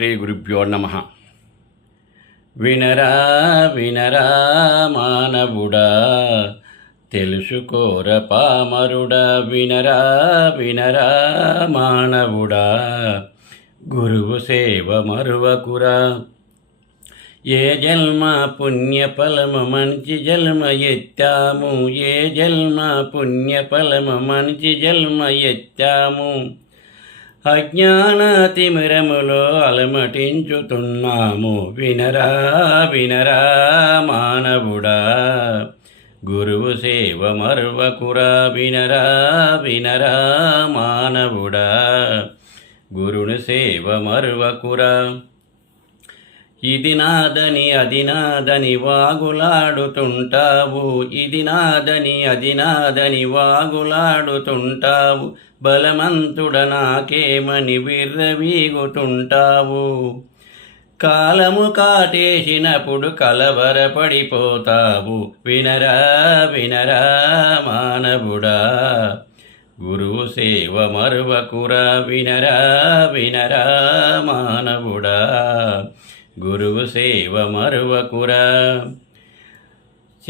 శ్రీ గురుభ్యో నమ. వినరా వినరా మానవుడా తెలుసుకోర పామరుడా వినరా వినరా మానవుడా గురువు సేవ మరువకురా. ఏ జన్మ పుణ్యఫలము మంచి జన్మ ఎత్తాము? ఏ జన్మ పుణ్యఫలము మంచి జన్మ ఎత్తాము? అజ్ఞానతిమిరములో అలమటించుతున్నాము. వినరా వినరా మానవుడా. గురువు సేవ మరువకురా. వినరా వినరా మానవుడా. గురుని సేవ మరువకురా. ఇది నాదని అది నాదని వాగులాడుతుంటావు. ఇది నాదని అది నాదని వాగులాడుతుంటావు. బలమంతుడ నాకేమని విర్రవీగుతుంటావు? కాలము కాటేసినప్పుడు కలవరపడిపోతావు. వినరా వినరా మానవుడా గురువు సేవ మరువకురా. వినరా వినరా మానవుడా గురువు సేవ మరువకురా.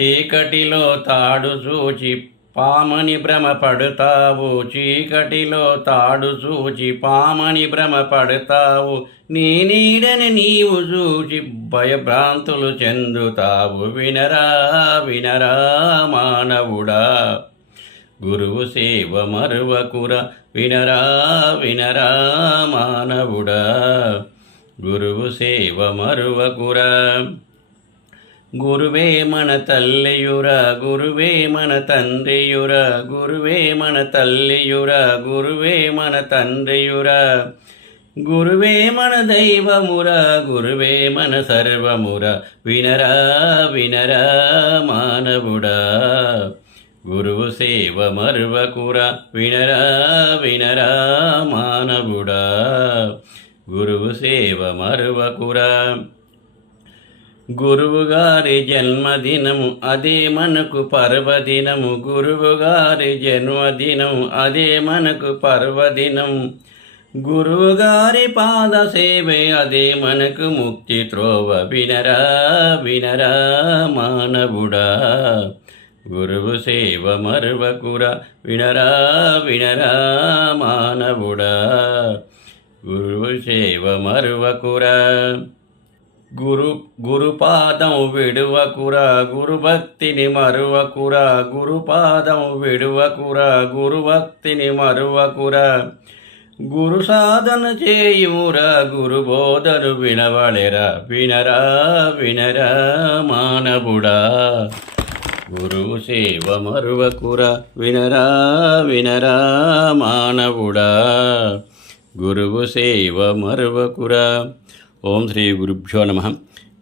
చీకటిలో తాడు చూచి పామని భ్రమ పడుతావు చీకటిలో తాడు చూచి పామని భ్రమ పడతావు నీ నీడని నీవు చూచి భయభ్రాంతులు చెందుతావు. వినరా వినరా మానవుడా. గురువు సేవ మరువకుర. వినరా వినరా మానవుడా. గురువు సేవ మరువకురా గురువే మన తల్లియురా గురువే మన తండ్రియురా గురువే మన తల్లియురా గురువే మన తండ్రియురా గురువే మన దైవమురా గురువే మన సర్వమురా వినరా వినరా మానవుడా గురువు సేవ మరువకురా వినరా వినరా మానవుడా గురువు సేవ మరువకురా. గురువుగారి జన్మదినము అదే మనకు పర్వదినము. గురువుగారి జన్మదినము అదే మనకు పర్వదినం. గురువుగారి పాద సేవే అదే మనకు ముక్తి త్రోవ. వినరా వినరా మానవుడా. గురువు సేవ మరువకురా. వినరా వినరా మానవుడా. గురువు సేవ మరువకురా. గురు గురుపాదం విడువకురా గురుభక్తిని మరువకురా గురుపాదం విడువకురా గురుభక్తిని మరువకురా. గురు సాధన చేయురా గురు బోధను వినవలెరా వినరా వినరా మానవుడా. గురువు సేవ మరువకురా వినరా వినరా మానవుడా. గురువు సేవ మరువకురా. ఓం శ్రీ గురుభ్యో నమ.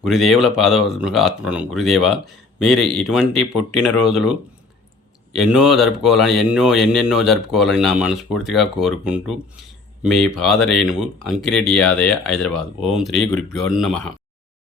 గురుదేవుల పాదములకు ఆత్మనం గురుదేవ మీరు ఇటువంటి పుట్టినరోజులు ఎన్నో జరుపుకోవాలని ఎన్నో ఎన్నెన్నో జరుపుకోవాలని నా మనస్ఫూర్తిగా కోరుకుంటూ మీ పాదరేణువు అంకిరెడ్డి యాదయ్య హైదరాబాద్. ఓం శ్రీ గురుభ్యో నమ.